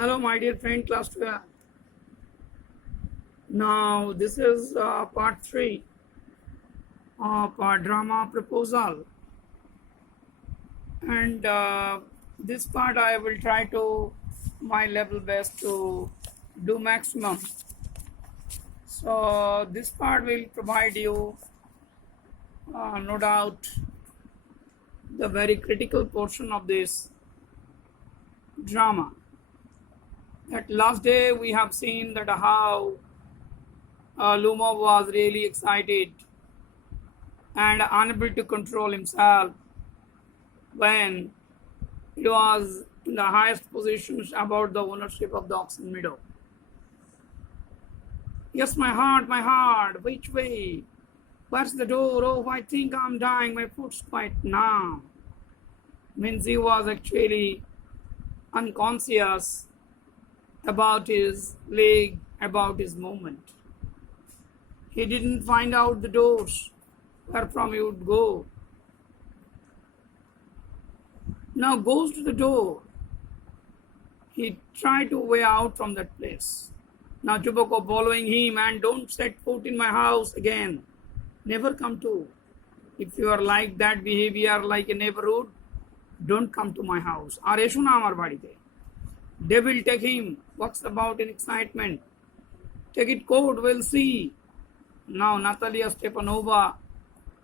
Hello, my dear friend, class 12. Now, this is part 3 of our drama proposal. And this part I will try to my level best to do maximum. So, this part will provide you, no doubt, the very critical portion of this drama. That last day we have seen that how Lumov was really excited and unable to control himself when it was in the highest positions about the ownership of the Oxen Meadow. Yes, my heart, which way? Where's the door? Oh, I think I'm dying, my foot's quite numb. Means he was actually unconscious about his leg, about his movement. He didn't find out the doors where from he would go. Now goes to the door. He tried to way out from that place. Now Chubakov following him and don't set foot in my house again. Never come to. If you are like that behavior, like a neighborhood, don't come to my house. Are Eshuna amar badite. Devil take him. What's about in excitement? Take it cold, we'll see. Now Natalia Stepanova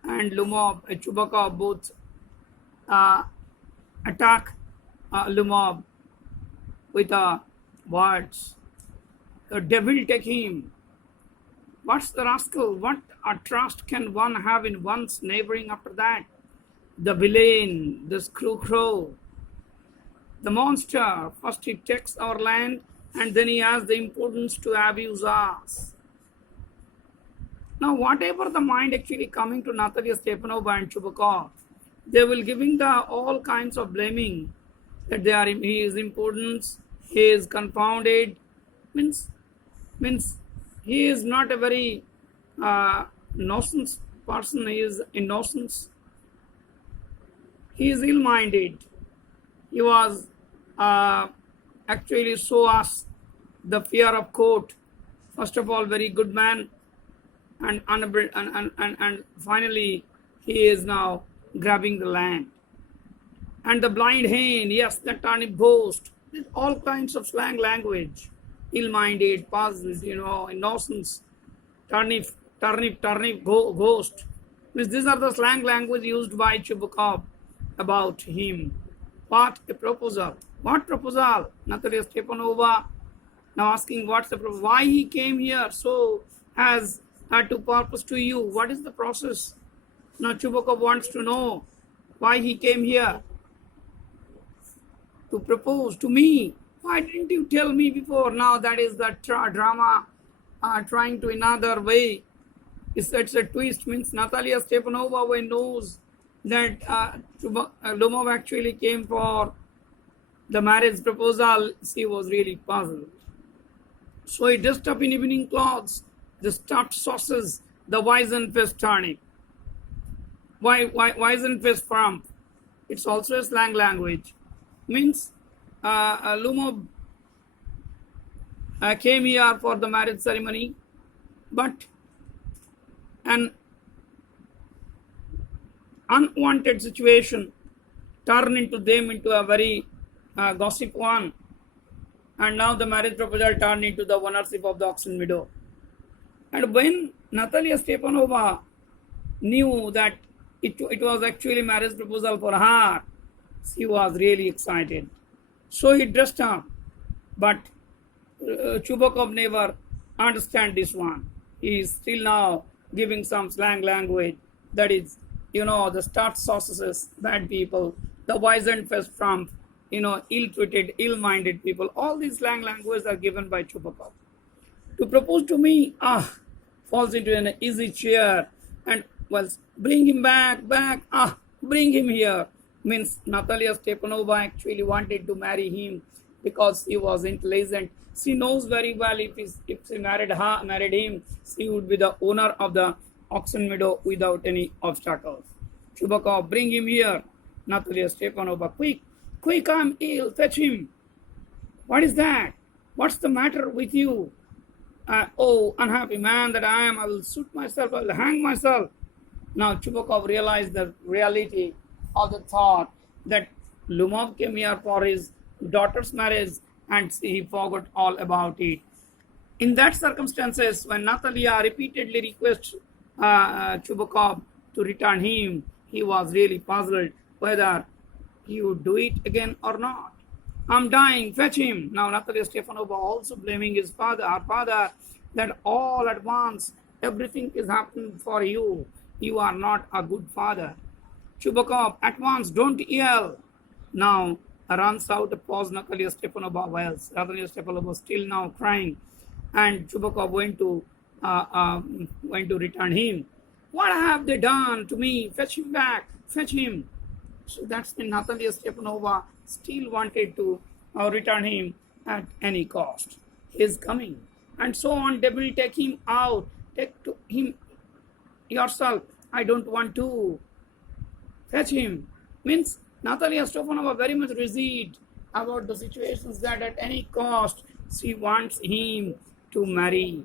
and Lumov, Chubakov both attack Lumov with words. The devil take him. What's the rascal? What a trust can one have in one's neighboring after that? The villain, the screw crow, the monster. First he takes our land and then he has the impudence to abuse us. Now whatever the mind actually coming to Natalia Stepanova and Chubakov, they will giving the all kinds of blaming that he is impudent, he is confounded, means he is not a very nonsense person, he is innocent, he is ill-minded, he was actually show us the fear of court. First of all, very good man, and finally he is now grabbing the land. And the blind hen, yes, the turnip ghost, all kinds of slang language, ill-minded, puzzles, innocence, turnip, ghost. These are the slang language used by Chubakov about him. What a proposal! What proposal? Natalia Stepanova now asking what's the proposal? Why he came here? So has to purpose to you. What is the process? Now Chubakov wants to know why he came here to propose to me. Why didn't you tell me before? Now that is the drama trying to another way. It's a twist. Means Natalia Stepanova knows that Lumov actually came for the marriage proposal. She was really puzzled. So he dressed up in evening clothes, the stuffed sauces, the Weizenfest turnip. Why Weizenfest farm? It's also a slang language. Means Lumov came here for the marriage ceremony, but an unwanted situation turned into them into a very gossip one, and now the marriage proposal turned into the ownership of the Oxen Meadow. And when Natalia Stepanova knew that it was actually marriage proposal for her, she was really excited. So he dressed up, but Chubakov never understand this one. He is still now giving some slang language, that is, the stuffed sausages, bad people, the Weizenfest from, ill-treated, ill-minded people. All these slang languages are given by Chubakov. To propose to me, falls into an easy chair and, well, bring him back, bring him here. Means Natalia Stepanova actually wanted to marry him because he was intelligent. She knows very well if she married him, she would be the owner of the Oxen Meadow without any obstacles. Chubakov, bring him here. Natalia Stepanova, quick, I'm ill, fetch him. What is that? What's the matter with you? Oh, unhappy man that I am, I will shoot myself, I will hang myself. Now Chubakov realized the reality of the thought that Lumov came here for his daughter's marriage and he forgot all about it. In that circumstances, when Natalia repeatedly requests Chubakov to return him, he was really puzzled whether he would do it again or not. I'm dying, fetch him. Now Natalia Stefanova also blaming his father, her father, that all at once everything is happening for you. You are not a good father. Chubakov, at once, don't yell. Now runs out of pause Natalia Stepanova wails. Natalia Stepanova still now crying, and Chubakov went to return him. What have they done to me? Fetch him back. Fetch him. So that's when Natalia Stepanova still wanted to return him at any cost. He is coming. And so on, they will take him out. Take to him yourself. I don't want to. Fetch him. Means Natalia Stepanova very much rigid about the situations that at any cost she wants him to marry.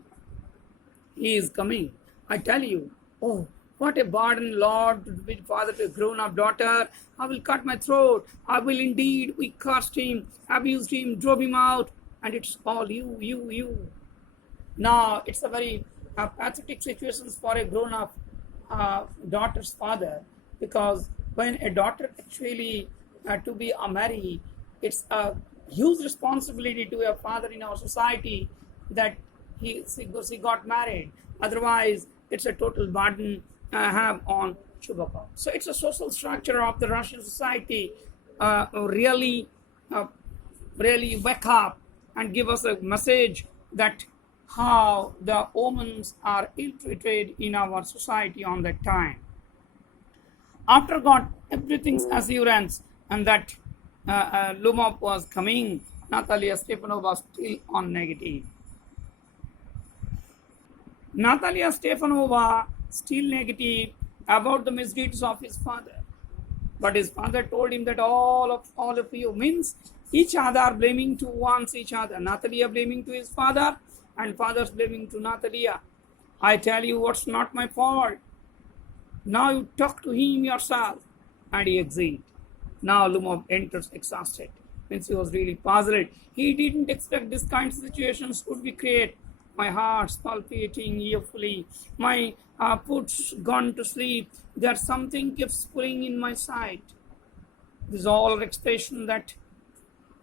He is coming. I tell you, oh, what a burden, Lord, to be father to a grown-up daughter. I will cut my throat. I will indeed. We cursed him, abused him, drove him out. And it's all you. Now, it's a very pathetic situation for a grown-up daughter's father, because when a daughter actually to be a marry, it's a huge responsibility to a father in our society that she got married. Otherwise, it's a total burden have on Chubakov. So it's a social structure of the Russian society really wake up and give us a message that how the women are ill-treated in our society on that time. After got everything's assurance and that Lumov was coming, Natalia Stepanova was still on negative. Natalia Stepanova still negative about the misdeeds of his father. But his father told him that all of you means each other blaming to once each other. Natalia blaming to his father and father's blaming to Natalia. I tell you what's not my fault. Now you talk to him yourself. And he exit. Now Lumov enters exhausted. Means he was really puzzled. He didn't expect this kind of situations could be created. My heart's palpitating earfully. My foot's gone to sleep. There's something keeps pulling in my side. This all expression that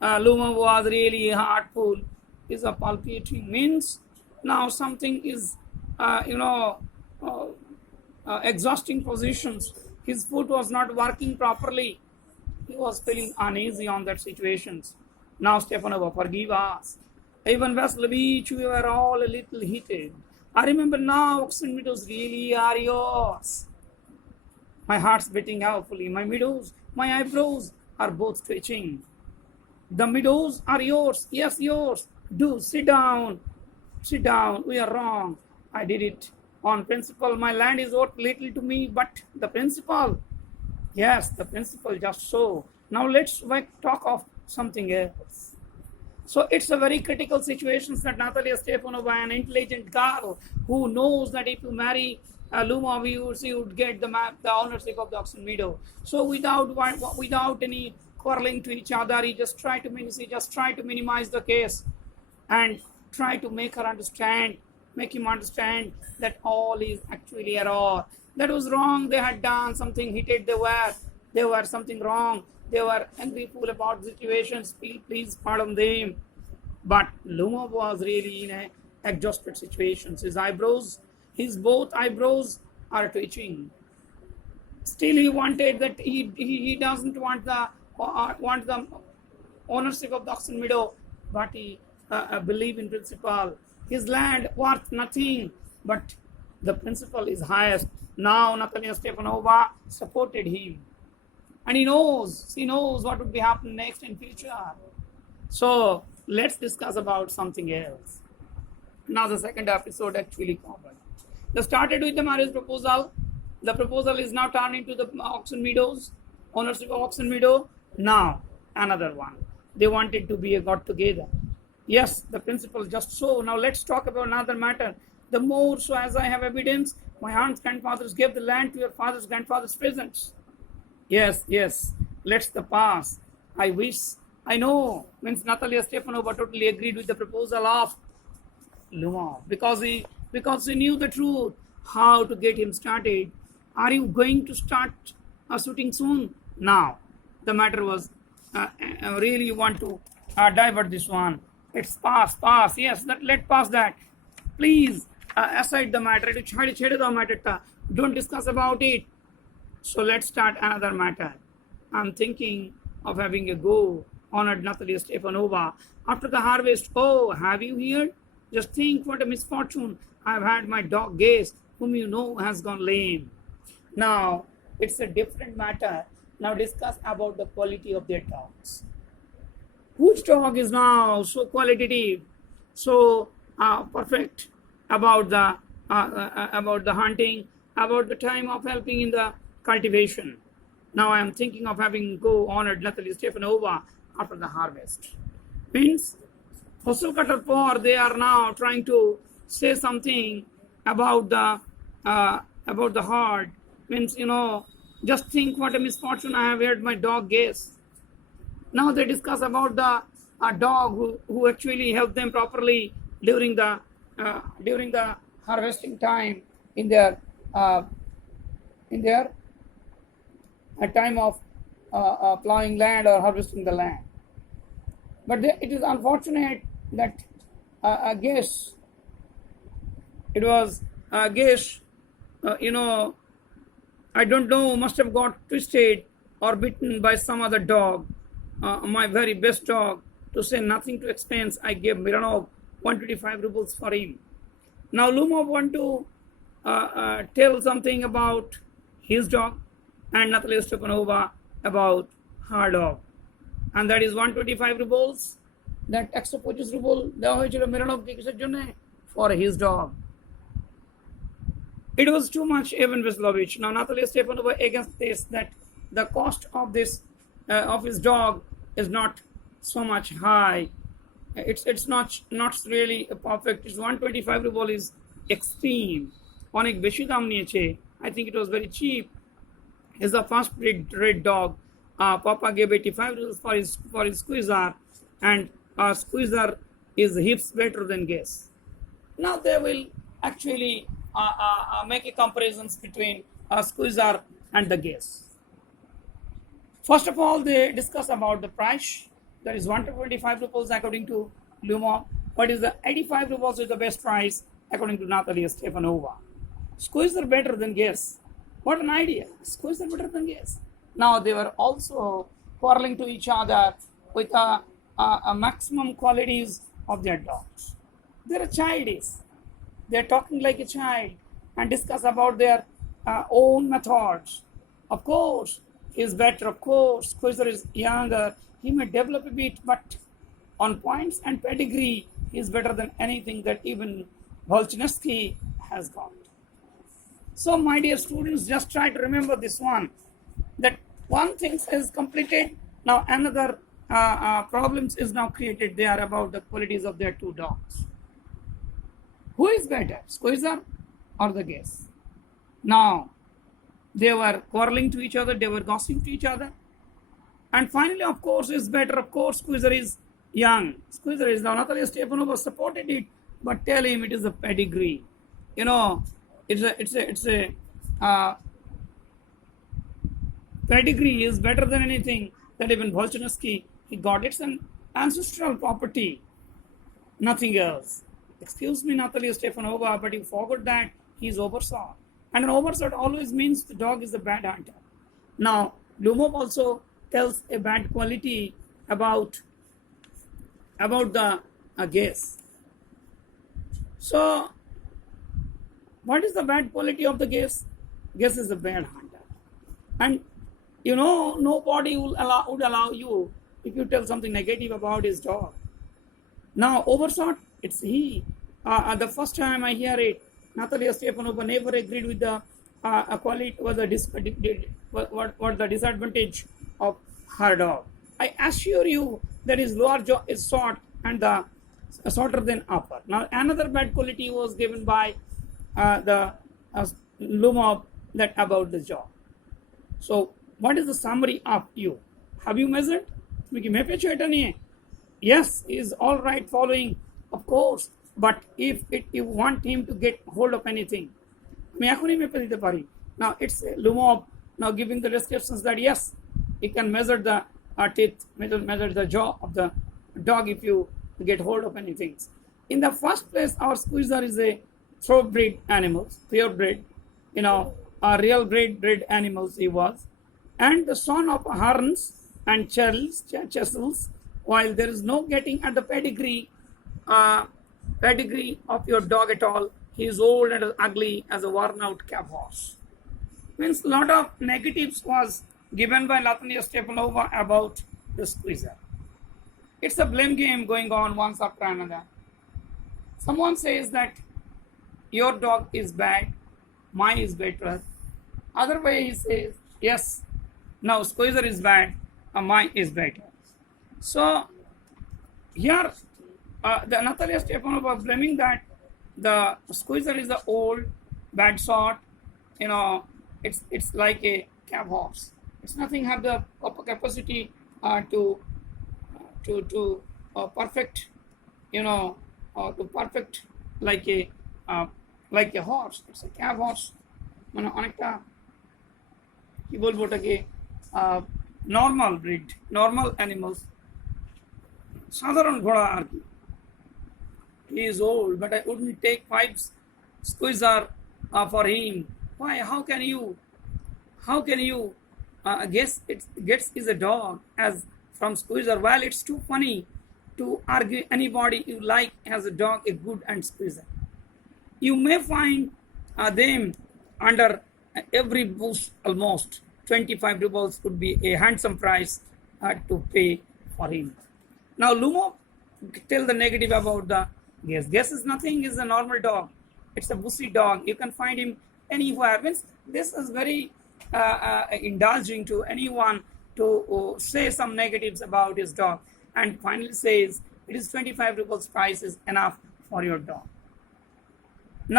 Lumov was really heartful is a palpitating means now something is exhausting positions. His foot was not working properly. He was feeling uneasy on that situations. Now Stepanova, forgive us. Even Vasilevich, we were all a little heated. I remember now oxen meadows really are yours. My heart's beating awfully. My meadows, my eyebrows are both twitching. The meadows are yours. Yes, yours. Do sit down. Sit down. We are wrong. I did it on principle. My land is worth little to me, but the principle. Yes, the principle just so. Now let's talk of something else. So it's a very critical situation that Natalia Stepanova, an intelligent girl who knows that if you marry Lumov, you would get the ownership of the Oxen Meadow. So without any quarreling to each other, he just try to minimize the case and try to make him understand that all is actually error. That was wrong. They had done something heated. They were something wrong. They were angry fool about the situations. Please pardon them. But Lumov was really in a exhausted situation. His both eyebrows are twitching. Still, he wanted that he doesn't want the ownership of the Oxen Meadow, but he believe in principle. His land worth nothing, but the principle is highest. Now Natalia Stepanova supported him. And she knows what would be happening next in future. So let's discuss about something else. Now the second episode actually covered. They started with the marriage proposal. The proposal is now turned into the Oxen Meadows, ownership of Oxen Meadow. Now another one. they wanted to be got together. Yes, the principle just so. Now let's talk about another matter. The more so as I have evidence, my aunt's grandfathers gave the land to your father's grandfather's presents. Yes, yes, let's the pass. I wish, I know, means Natalia Stepanova totally agreed with the proposal of Luma because he knew the truth, how to get him started. Are you going to start a shooting soon? Now, the matter was really you want to divert this one. It's pass. Yes, let pass that. Please aside the matter. Don't discuss about it. So let's start another matter. I'm thinking of having a go, honored Natalia Stepanova. After the harvest, oh, have you heard? Just think what a misfortune. I've had my dog Gaze, whom you know has gone lame. Now, it's a different matter. Now discuss about the quality of their dogs. Which dog is now so qualitative, so perfect about the hunting, about the time of helping in the cultivation? Now I am thinking of having go honored Natalia Stepanova after the harvest. Means Fossil Cutter Por, they are now trying to say something about the heart. Means, just think what a misfortune I have had my dog Gaze. Now they discuss about the dog who actually helped them properly during the harvesting time in their time of plowing land or harvesting the land. But it is unfortunate that Gaze, it was Gaze, I don't know, must have got twisted or bitten by some other dog. My very best dog, to say nothing to expense, I gave Miranov 125 rubles for him. Now Lumov want to tell something about his dog and Natalia Stepanova about her dog. And that is 125 rubles. That extra 25 ruble দেওয়া হয়েছিল Miranov কিসের জন্য? For his dog. It was too much, Evan Veslovich. Now Natalia Stepanova against this, that the cost of this of his dog is not so much high. It's not really perfect. It's 125 ruble is extreme. অনেক বেশি দাম নিয়েছে. I think it was very cheap. It's a fast breed red dog. Papa gave 85 rubles for his squeezer, and squeezer is heaps better than Gaze. Now they will actually make a comparisons between squeezer and the Gaze. First of all, they discuss about the price. That is 125 rubles according to Luma. What is the 85 rubles is the best price according to Natalia Stepanova. Squeezer better than Gaze. What an idea! Squeezer better than Gaze. Now they were also quarreling to each other with a maximum qualities of their dogs. They're childish. They're talking like a child and discuss about their own methods. Of course, he is better. Of course, Squeezer is younger. He may develop a bit, but on points and pedigree, he is better than anything that even Volchinesky has got. So, my dear students, just try to remember this one, that one thing is completed, now another problems is now created there about the qualities of their two dogs. Who is better, Squeezer or the Gaze? Now, they were quarreling to each other, they were gossiping to each other. And finally, of course, is better. Of course, Squeezer is young. Squeezer is now. Natalia Stepanova supported it, but tell him it is a pedigree. It's a pedigree is better than anything that even Volchinesky he got. It's an ancestral property, nothing else. Excuse me, Natalia Stepanova, but you forgot that he is oversaw. And an oversaw always means the dog is a bad hunter. Now, Lumov also tells a bad quality about the Gaze. So, what is the bad quality of the Gaze? Gaze is a bad hunter. And nobody would allow you if you tell something negative about his dog. Now, overshot, it's he. The first time I hear it, Natalia Stepanova never agreed with the quality, what the disadvantage of her dog. I assure you that his lower jaw is short and the shorter than upper. Now another bad quality was given by the Lumov, that about the jaw. So what is the summary of you? Have you measured? Yes, is all right following, of course, but if you want him to get hold of anything, now it's Lumov now giving the descriptions that yes, he can measure the teeth, measure the jaw of the dog if you get hold of anything. In the first place, our squeezer is a thoroughbred animal, purebred, a real bred animals he was, and the son of Harns and Chessels. While there is no getting at the pedigree of your dog at all, he is old and ugly as a worn-out cab horse. Means a lot of negatives was given by Natalia Stepanova about the squeezer. It's a blame game going on once after another. Someone says that your dog is bad, mine is better. Other way he says, yes, now squeezer is bad, mine is better. So here the Natalia Stepanova blaming that the squeezer is the old, bad sort, it's like a cab horse. It's nothing have the capacity to perfect, to perfect like a horse. It's a cab horse. অনেকটা কি বলবো ওটাকে normal breed, normal animals, সাধারণ ঘোড়া আর কি. He is old, but I wouldn't take 5 squeezer for him. Why? How can you guess it gets is a dog as from squeezer? Well, it's too funny to argue anybody you like has a dog a good and squeezer. You may find them under every bush almost. 25 rubles would be a handsome price to pay for him. Now Lumov tell the negative about the Guess. Guess is nothing, is a normal dog. It's a bussy dog. You can find him anywhere. Means this is very indulging to anyone to say some negatives about his dog, and finally says it is 25 rubles price is enough for your dog.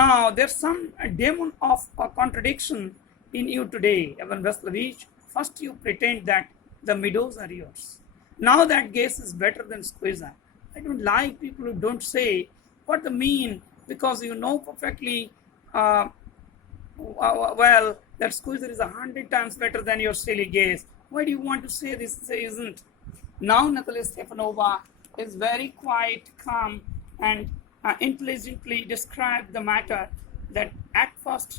Now there's some demon of a contradiction in you today, Evan Veslavich. First you pretend that the meadows are yours. Now that Guess is better than squeezer. I don't like people who don't say what they mean, because you know perfectly well that squeezer is 100 times better than your silly Guess. Why do you want to say this isn't? Now Natalia Stepanova is very quiet, calm, and intelligently described the matter that at first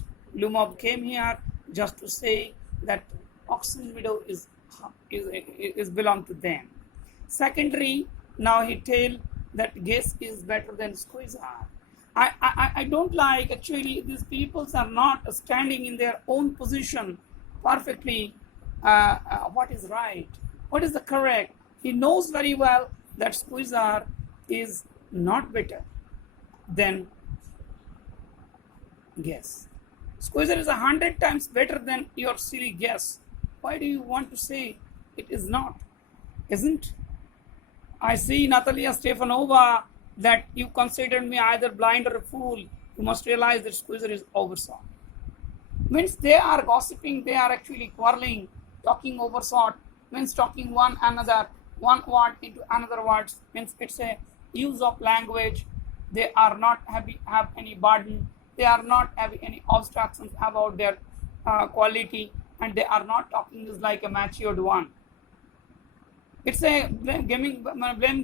Lumov came here just to say that Oxen Meadow is belong to them. Secondary, now he tell that Guess is better than squeezer. I don't like, actually these peoples are not standing in their own position perfectly. What is right, what is the correct? He knows very well that squeezer is not better than Guess. Squeezer is 100 times better than your silly Guess. Why do you want to say it is not? Isn't? I see Natalia Stepanova that you considered me either blind or a fool. You must realize that squeezer is oversought. Means they are gossiping, they are actually quarreling, talking oversought, means talking one word into another words. Means it's a use of language. They are not have any burden. They are not having any obstructions about their quality, and they are not talking is like a matured one. It's a blame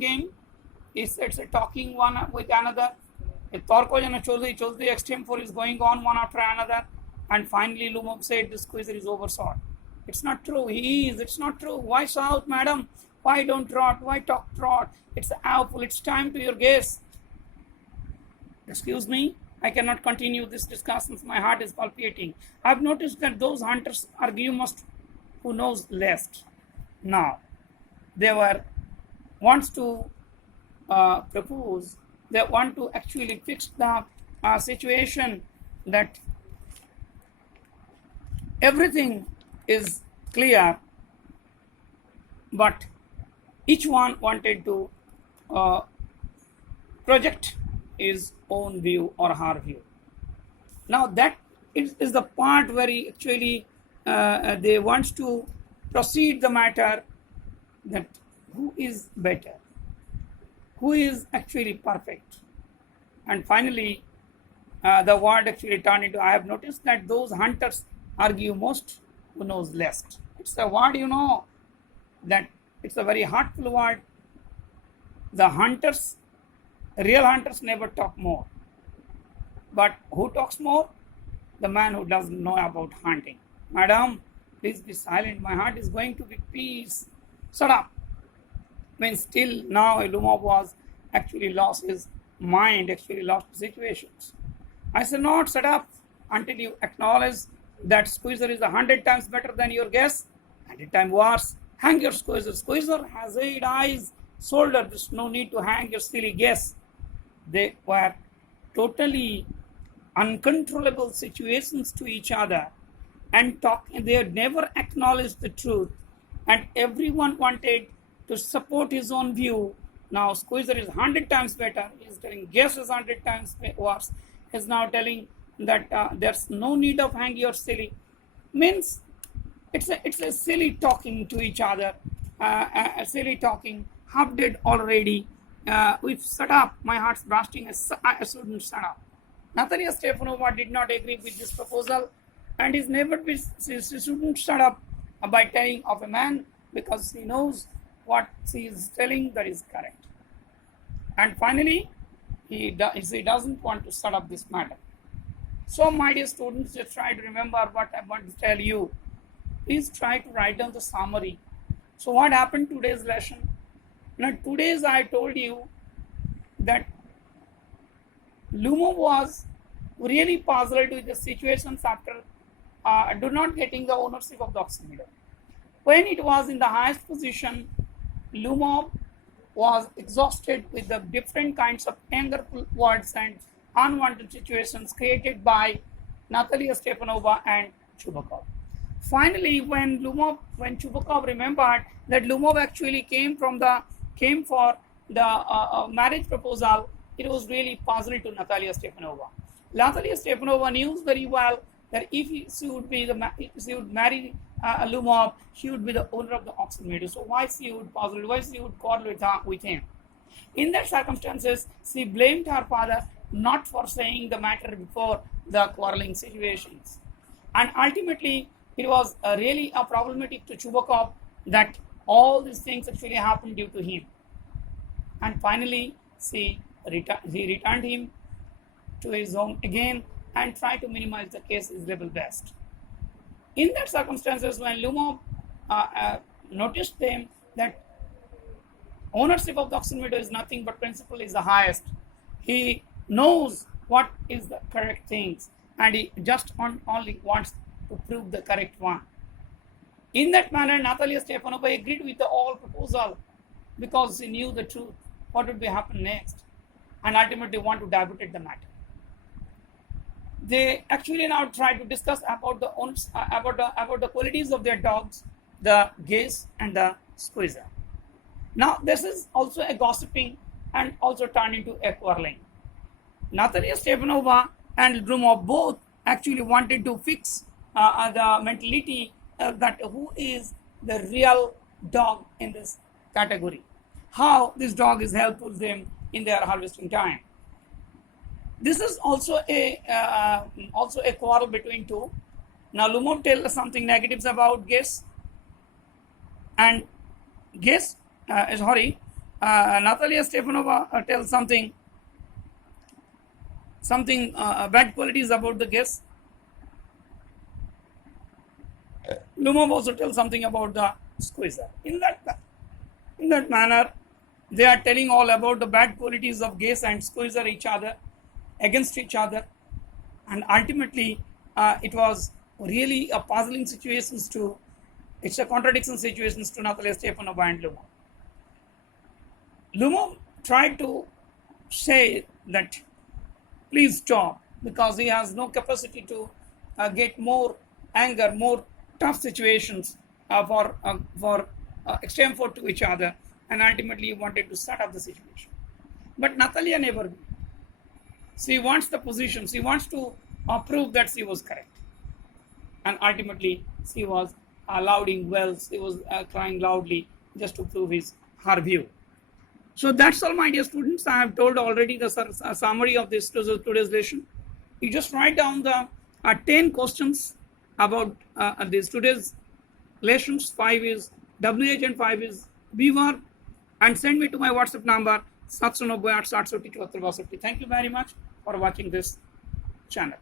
game. It's a talking one with another. A torko jana cholde extreme is going on one after another, and finally Lumov said the squeezer is oversought. It's not true. It's not true. Why shout, madam? Why don't trot? Why talk trot? It's awful. It's time to your Guess. Excuse me, I cannot continue this discussion. My heart is palpitating. I've noticed that those hunters argue most who knows less. Now, they wants to propose, they want to actually fix the situation that everything is clear, but Each one wanted to uh, project his own view or her view. Now that is the part where he actually they wants to proceed the matter, that who is better, who is actually perfect. And finally the word actually turned into, I have noticed that those hunters argue most who knows less. It's a word, that it's a very hurtful word. The hunters, real hunters, never talk more. But who talks more? The man who doesn't know about hunting. Madam, please be silent. My heart is going to be peace. Shut up. Means still now Lumov was actually lost his mind, actually lost situations. I said, not shut up until you acknowledge that Squeezer is 100 times better than your guess, 100 times worse. Hang your Squeezer. Squeezer has 8 eyes, shoulder. There's no need to hang your silly guess. They were totally uncontrollable situations to each other and talking. They had never acknowledged the truth, and everyone wanted to support his own view. Now Squeezer is 100 times better. He's telling guess is 100 times worse. He's now telling that there's no need of hang your silly. Means it's a silly talking to each other, a silly talking. Half dead already. We've shut up. My heart's bursting. I shouldn't shut up. Natalia Stepanova did not agree with this proposal, and is never she shouldn't shut up by telling of a man, because she knows what she is telling that is correct. And finally, he doesn't want to shut up this matter. So, my dear students, just try to remember what I want to tell you. Please try to write down the summary. So, what happened today's lesson? Now, today's I told you that Lumov was really puzzled with the situations after do not getting the ownership of the oxygen meter. When it was in the highest position, Lumov was exhausted with the different kinds of angerful words and unwanted situations created by Natalia Stepanova and Chubakov. Finally, when Chubakov remembered that Lumov actually came for the marriage proposal, it was really puzzling to Natalia Stepanova. Natalia Stepanova knew very well that if she would marry Lumov, she would be the owner of the oxygen meter. So why she would puzzle? Why she would quarrel with him? In that circumstances, she blamed her father not for saying the matter before the quarreling situations, and ultimately it was really a problematic to Chubakov that all these things actually happened due to him. And finally, she returned him to his home again and tried to minimize the case his level best. In that circumstances, when Lumov noticed them that ownership of the oxygen meter is nothing but principle is the highest, he knows what is the correct things, and he just only wants to prove the correct one. In that manner, Natalia Stepanova agreed with the all proposal because she knew the truth, what would be happen next, and ultimately want to debate the matter. They actually now try to discuss about the qualities of their dogs, the Gaze and the Squeezer. Now this is also a gossiping and also turned into a quarreling. Natalia Stepanova and Lumov both actually wanted to fix the mentality that who is the real dog in this category, how this dog is helpful to them in their harvesting time. This is also a quarrel between two. Now Lumov tells something negatives about Gaze, and Gaze, Natalia Stepanova tells something bad qualities about the Gaze. Lumov also tells something about the Squeezer. In that manner, they are telling all about the bad qualities of Gaze and Squeezer against each other, and ultimately it was really a puzzling situations to, it's a contradiction situations to Natalia Stepanova and Lumov. Lumov tried to say that please stop, because he has no capacity to get more anger, more tough situations for extreme force to each other. and ultimately he wanted to set up the situation. But Natalia never will. She wants the position. She wants to prove that she was correct. And ultimately, she was lauding well. She was crying loudly just to prove her view. So that's all, my dear students. I have told already the summary of this today's lesson. You just write down the 10 questions about this today's lessons. 5 is WH and 5 is Beaver, and send me to my WhatsApp number 790 867 7462. Thank you very much for watching this channel.